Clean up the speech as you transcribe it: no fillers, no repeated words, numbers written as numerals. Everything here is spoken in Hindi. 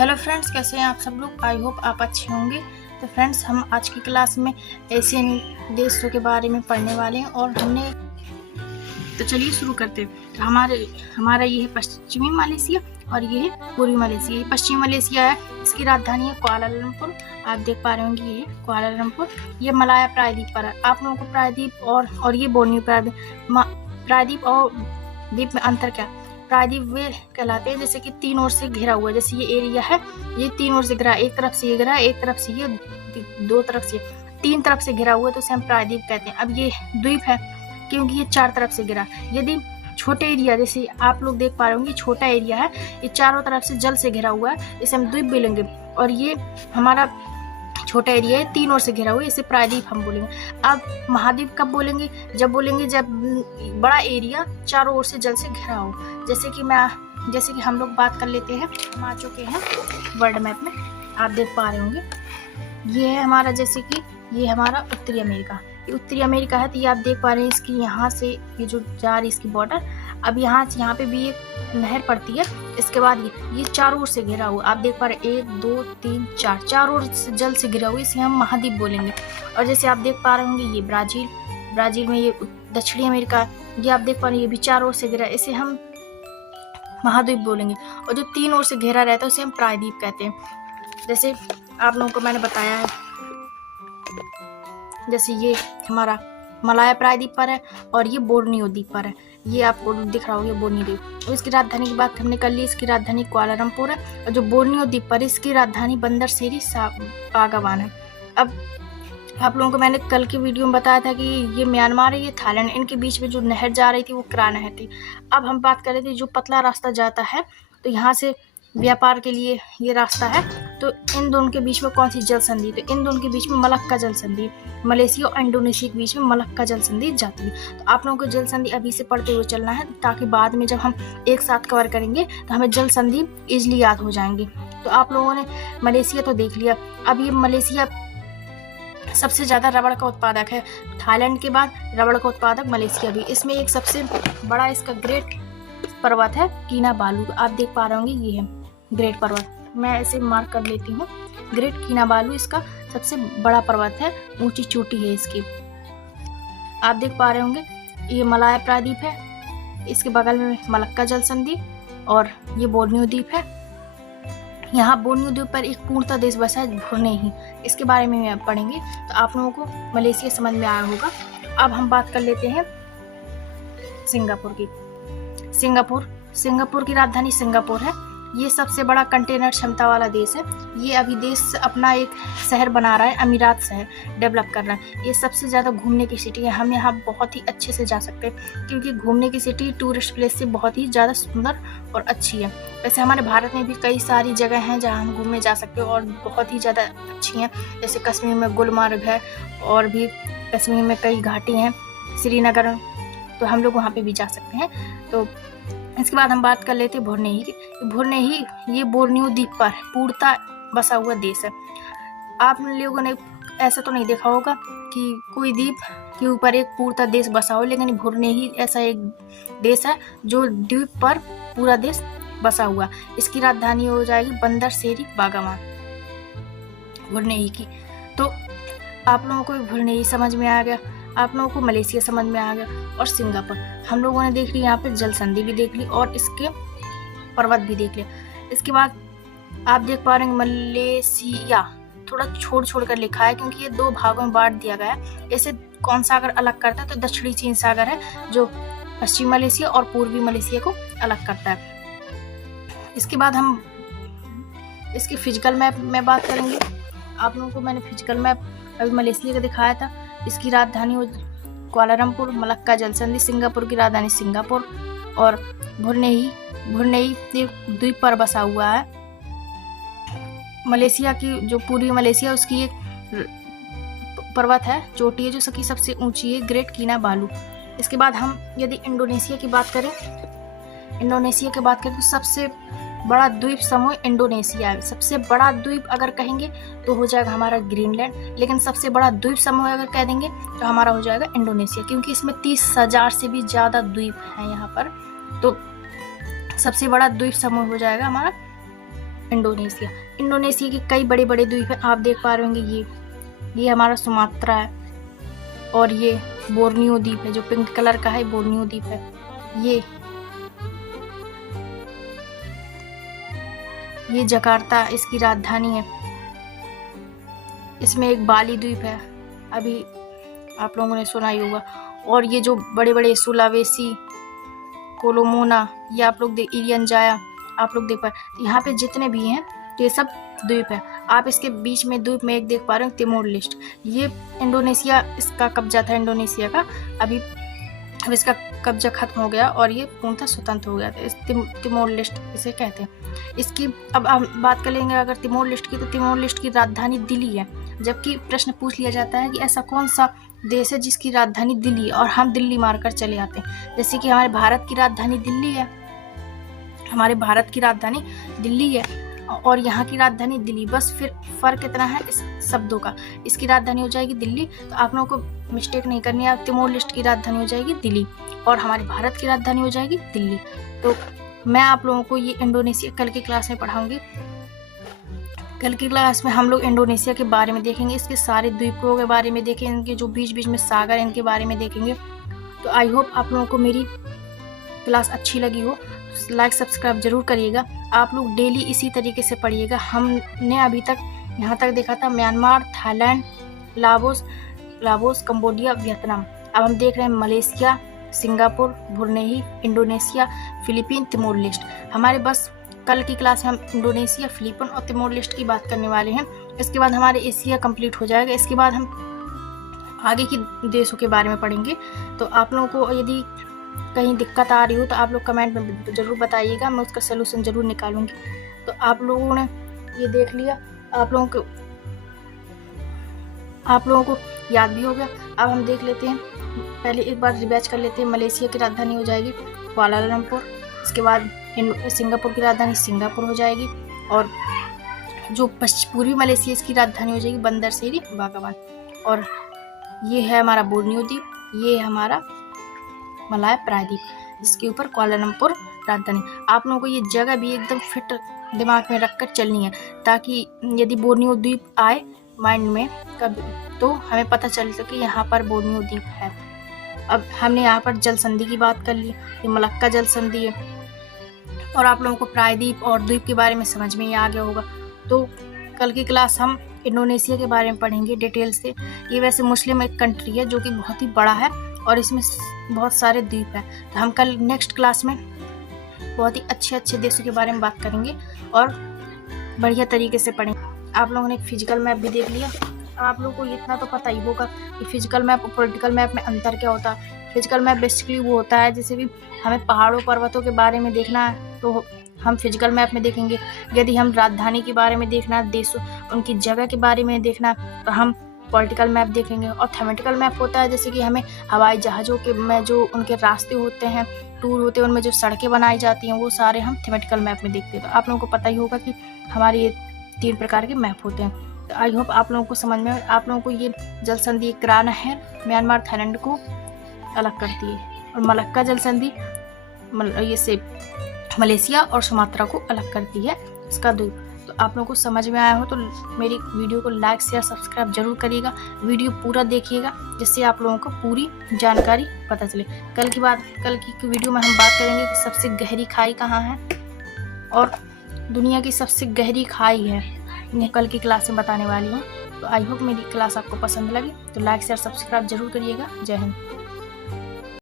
हेलो फ्रेंड्स, कैसे हैं आप सब लोग। आई होप आप अच्छे होंगे। तो फ्रेंड्स, हम आज की क्लास में एशियन देशों के बारे में पढ़ने वाले हैं और तो चलिए शुरू करते हैं। तो हमारा ये है पश्चिमी मलेशिया और ये है पूर्वी मलेशिया। ये पश्चिमी मलेशिया है, इसकी राजधानी है कुआलालंपुर। आप देख पा रहे होंगे ये है कुआलालंपुर। ये मलाया प्रायद्वीप पर है। आप लोगों को प्रायद्वीप और ये बोर्नियो प्रायद्वीप और द्वीप में अंतर क्या। प्रायद्वीप वे कहलाते हैं जैसे कि तीन ओर से घिरा हुआ। जैसे ये एरिया है, ये तीन ओर से घिरा, एक तरफ से ये घिरा, एक तरफ से ये, दो तरफ से, तीन तरफ से घिरा हुआ है, तो उसे हम प्रायद्वीप कहते हैं। अब ये द्वीप है क्योंकि ये चार तरफ से घिरा। यदि छोटे एरिया, जैसे आप लोग देख पा रहे होंगे, छोटा एरिया है, ये चारों तरफ से जल से घिरा हुआ है, इसे हम द्वीप बोलेंगे। और ये हमारा छोटा एरिया है, तीन ओर से घिरा हुआ है, इसे प्रायद्वीप हम बोलेंगे। अब महाद्वीप कब बोलेंगे, जब बड़ा एरिया चारों ओर से जल से घिरा हो। जैसे कि हम लोग बात कर लेते हैं, हम आ चुके हैं वर्ल्ड मैप में। आप देख पा रहे होंगे ये है हमारा, जैसे कि ये हमारा उत्तरी अमेरिका। ये उत्तरी अमेरिका है, तो ये आप देख पा रहे हैं इसकी यहाँ से ये जो जा रही इसकी बॉर्डर। अब यहाँ पे भी एक नहर पड़ती है। इसके बाद ये चारों ओर से घिरा हुआ, आप देख पा रहे हैं, 1 2 3 4 चारों ओर से जल से घिरा हुआ, इसे हम महाद्वीप बोलेंगे। और जैसे आप देख पा रहे होंगे ये ब्राजील में ये दक्षिणी अमेरिका, ये आप देख पा रहे हैं, ये भी चारों ओर से घिरा, इसे हम महाद्वीप बोलेंगे। और जो तीन ओर से घेरा रहता है उसे हम प्रायद्वीप कहते हैं। जैसे आप लोगों को मैंने बताया है, जैसे ये हमारा मलाया प्रायद्वीप पर है और ये बोर्नियो द्वीप पर है। ये आपको दिख रहा होगा बोर्नियो द्वीप। और इसकी राजधानी की बात हमने कर ली, इसकी राजधानी कुआलालंपुर है। और जो बोर्नियो द्वीप पर है, इसकी राजधानी बंदर सेरी पागावान है। अब आप लोगों को मैंने कल की वीडियो में बताया था कि ये म्यांमार है, ये थाईलैंड, इनके बीच में जो नहर जा रही थी वो क्रा नहर थी। अब हम बात कर रहे थे जो पतला रास्ता जाता है, तो यहाँ से व्यापार के लिए ये रास्ता है। तो इन दोनों के बीच में कौन सी जल संधि, तो इन दोनों के बीच में मलक्का जल संधि, मलेशिया और इंडोनेशिया के बीच में मलक्का जल संधि जाती है। तो आप लोगों को जल संधि अभी से पढ़ते हुए चलना है, ताकि बाद में जब हम एक साथ कवर करेंगे तो हमें जल संधि ईजिली याद हो जाएंगी। तो आप लोगों ने मलेशिया तो देख लिया। अब ये मलेशिया सबसे ज़्यादा रबड़ का उत्पादक है। थाईलैंड के बाद रबड़ का उत्पादक मलेशिया भी। इसमें एक सबसे बड़ा इसका ग्रेट पर्वत है किनाबालू। आप देख पा रहे होंगे ये है ग्रेट पर्वत, मैं ऐसे मार्क कर लेती हूँ। ग्रेट किनाबालू इसका सबसे बड़ा पर्वत है, ऊंची चोटी है इसकी। आप देख पा रहे होंगे ये मलाया प्रायद्वीप है, इसके बगल में मलक्का जल संधि, और ये बोर्नियो द्वीप है। यहाँ बोर्नियो द्वीप पर एक पूर्णतः देश बसा है, ब्रुनेई। इसके बारे में पढ़ेंगे तो आप लोगों को मलेशिया समझ में आया होगा। अब हम बात कर लेते हैं सिंगापुर की। सिंगापुर की राजधानी सिंगापुर है। ये सबसे बड़ा कंटेनर क्षमता वाला देश है। ये अभी देश अपना एक शहर बना रहा है, अमीरात शहर डेवलप कर रहा है। ये सबसे ज़्यादा घूमने की सिटी है। हम यहाँ बहुत ही अच्छे से जा सकते हैं, क्योंकि घूमने की सिटी टूरिस्ट प्लेस से बहुत ही ज़्यादा सुंदर और अच्छी है। वैसे हमारे भारत में भी कई सारी जगह हैं जहाँ हम घूमने जा सकते हैं और बहुत ही ज़्यादा अच्छी हैं। जैसे कश्मीर में गुलमर्ग है, और भी कश्मीर में कई घाटी हैं, श्रीनगर, तो हम लोग वहाँ पे भी जा सकते हैं। तो इसके बाद हम बात कर लेते हैं भुरनेई की। भुरनेई ये बोर्नियो द्वीप पर पूर्णतः बसा हुआ देश है। आप लोगों ने ऐसा तो नहीं देखा होगा कि कोई द्वीप के ऊपर एक पूर्णतः देश बसा हो, लेकिन भुरनेई ऐसा एक देश है जो द्वीप पर पूरा देश बसा हुआ। इसकी राजधानी हो जाएगी बंदर सेरी बागावान, भुरनेई की। तो आप लोगों को भुरनेई समझ में आ गया, आप लोगों को मलेशिया समझ में आ गया, और सिंगापुर हम लोगों ने देख ली। यहाँ पे जल संधि भी देख ली और इसके पर्वत भी देख लिया। इसके बाद आप देख पा रहे हैं मलेशिया थोड़ा छोड़ कर लिखा है, क्योंकि ये दो भागों में बांट दिया गया है। ऐसे कौन सागर अलग करता है, तो दक्षिणी चीन सागर है जो पश्चिमी मलेशिया और पूर्वी मलेशिया को अलग करता है। इसके बाद हम इसके फिजिकल मैप में बात करेंगे। आप लोगों को मैंने फिजिकल मैप अभी मलेशिया का दिखाया था। इसकी राजधानी हो कुआलालंपुर, मलक्का जल संधि, सिंगापुर की राजधानी सिंगापुर, और भुरनेई द्वीप पर बसा हुआ है। मलेशिया की जो पूर्वी मलेशिया, उसकी एक पर्वत है, चोटी है जो सबसे ऊंची है, ग्रेट किनाबालू। इसके बाद हम यदि इंडोनेशिया की बात करें तो सबसे बड़ा द्वीप समूह इंडोनेशिया है। सबसे बड़ा द्वीप अगर कहेंगे तो हो जाएगा हमारा ग्रीनलैंड, लेकिन सबसे बड़ा द्वीप समूह अगर कह देंगे तो हमारा हो जाएगा इंडोनेशिया, क्योंकि इसमें 30,000 से भी ज़्यादा द्वीप हैं यहाँ पर। तो सबसे बड़ा द्वीप समूह हो जाएगा हमारा इंडोनेशिया। इंडोनेशिया के कई बड़े बड़े द्वीप हैं, आप देख पा रहे होंगे। ये हमारा सुमात्रा है, और ये बोर्नियो द्वीप है जो पिंक कलर का है, बोर्नियो द्वीप है। ये जकार्ता इसकी राजधानी है। इसमें एक बाली द्वीप है, अभी आप लोगों ने सुना ही होगा। और ये जो बड़े बड़े सुलावेसी, कोलोमोना, ये आप लोग इरियन जाया आप लोग देख पा रहे, तो यहाँ पे जितने भी हैं तो ये सब द्वीप है। आप इसके बीच में द्वीप में एक देख पा रहे हो तिमोर लेस्ट। ये इंडोनेशिया, इसका कब्जा था इंडोनेशिया का, अब इसका कब्जा खत्म हो गया और ये पूर्णतः स्वतंत्र हो गया था। इस तिमोर लेस्ट इसे कहते हैं। इसकी अब हम बात कर लेंगे अगर तिमोर लेस्ट की, तो तिमोर लेस्ट की राजधानी दिल्ली है। जबकि प्रश्न पूछ लिया जाता है कि ऐसा कौन सा देश है जिसकी राजधानी दिल्ली है, और हम दिल्ली मारकर चले आते हैं। जैसे कि हमारे भारत की राजधानी दिल्ली है, हमारे भारत की राजधानी दिल्ली है और यहाँ की राजधानी दिल्ली, बस फिर फ़र्क इतना है इस शब्दों का। इसकी राजधानी हो जाएगी दिल्ली, तो आप लोगों को मिस्टेक नहीं करनी है। तिमोर लेस्ट की राजधानी हो जाएगी दिल्ली और हमारे भारत की राजधानी हो जाएगी दिल्ली। तो मैं आप लोगों को ये इंडोनेशिया कल की क्लास में पढ़ाऊँगी। कल की क्लास में हम लोग इंडोनेशिया के बारे में देखेंगे, इसके सारे द्वीपों के बारे में देखेंगे, इनके जो बीच बीच में सागर हैं इनके बारे में देखेंगे। तो आई होप आप लोगों को मेरी क्लास अच्छी लगी हो। लाइक सब्सक्राइब जरूर करिएगा। आप लोग डेली इसी तरीके से पढ़िएगा। हमने अभी तक यहाँ तक देखा था Myanmar, Thailand, Laos, Cambodia, Vietnam. अब हम देख रहे हैं Malaysia, Singapore, Brunei, Indonesia, Philippine, Timor Leste. हमारे बस कल की क्लास में हम इंडोनेशिया, फिलीपीन और तिमोर लेस्ट की बात करने वाले हैं। इसके बाद हमारे एशिया कंप्लीट हो जाएगा। इसके बाद हम आगे के देशों के बारे में पढ़ेंगे। तो आप लोगों को यदि कहीं दिक्कत आ रही हो तो आप लोग कमेंट में ज़रूर बताइएगा, मैं उसका सलूशन ज़रूर निकालूंगी। तो आप लोगों ने ये देख लिया, आप लोगों को याद भी हो गया। अब हम देख लेते हैं, पहले एक बार रिवाइज कर लेते हैं। मलेशिया की राजधानी हो जाएगी कुआलालंपुर, इसके बाद सिंगापुर की राजधानी सिंगापुर हो जाएगी, और जो पूर्वी मलेशिया इसकी राजधानी हो जाएगी बंदर शेरी बागावान। और ये है हमारा बोर्नियो द्वीप, ये है हमारा मलाय प्रायद्वीप, जिसके ऊपर कुआलालंपुर राजधानी। आप लोगों को ये जगह भी एकदम फिट दिमाग में रखकर चलनी है, ताकि यदि बोर्नियो द्वीप आए माइंड में कभी, तो हमें पता चल सके यहाँ पर बोर्नियो द्वीप है। अब हमने यहाँ पर जल संधि की बात कर ली, ये मलक्का जल संधि है, और आप लोगों को प्रायद्वीप और द्वीप के बारे में समझ में ही आ गया होगा। तो कल की क्लास हम इंडोनेशिया के बारे में पढ़ेंगे डिटेल से। ये वैसे मुस्लिम एक कंट्री है जो कि बहुत ही बड़ा है और इसमें बहुत सारे द्वीप हैं। तो हम कल नेक्स्ट क्लास में बहुत ही अच्छे देशों के बारे में बात करेंगे और बढ़िया तरीके से पढ़ेंगे। आप लोगों ने फिजिकल मैप भी देख लिया। आप लोगों को इतना तो पता ही होगा कि फिजिकल मैप और पॉलिटिकल मैप में अंतर क्या होता है। फिजिकल मैप बेसिकली वो होता है जैसे कि हमें पहाड़ों पर्वतों के बारे में देखना है तो हम फिजिकल मैप में देखेंगे। यदि हम राजधानी के बारे में देखना है, देशों उनकी जगह के बारे में देखना है, तो हम पॉलिटिकल मैप देखेंगे। और थीमेटिकल मैप होता है जैसे कि हमें हवाई जहाज़ों के में जो उनके रास्ते होते हैं, टूर होते हैं, उनमें जो सड़कें बनाई जाती हैं, वो सारे हम थीमेटिकल मैप में देखते हैं। तो आप लोगों को पता ही होगा कि हमारे ये 3 प्रकार के मैप होते हैं। तो आई होप आप लोगों को समझ में। आप लोगों को ये जल संधि क्रा नहर म्यांमार थाईलैंड को अलग करती है, और मलक्का जल संधि ये से मलेशिया और सुमात्रा को अलग करती है, इसका द्वीप। तो आप लोगों को समझ में आया हो तो मेरी वीडियो को लाइक शेयर सब्सक्राइब जरूर करिएगा। वीडियो पूरा देखिएगा जिससे आप लोगों को पूरी जानकारी पता चले। कल की वीडियो में हम बात करेंगे कि सबसे गहरी खाई कहाँ है और दुनिया की सबसे गहरी खाई है, मैं कल की क्लास में बताने वाली हूँ। तो आई होप मेरी क्लास आपको पसंद लगी, तो लाइक शेयर सब्सक्राइब जरूर करिएगा। जय हिंद।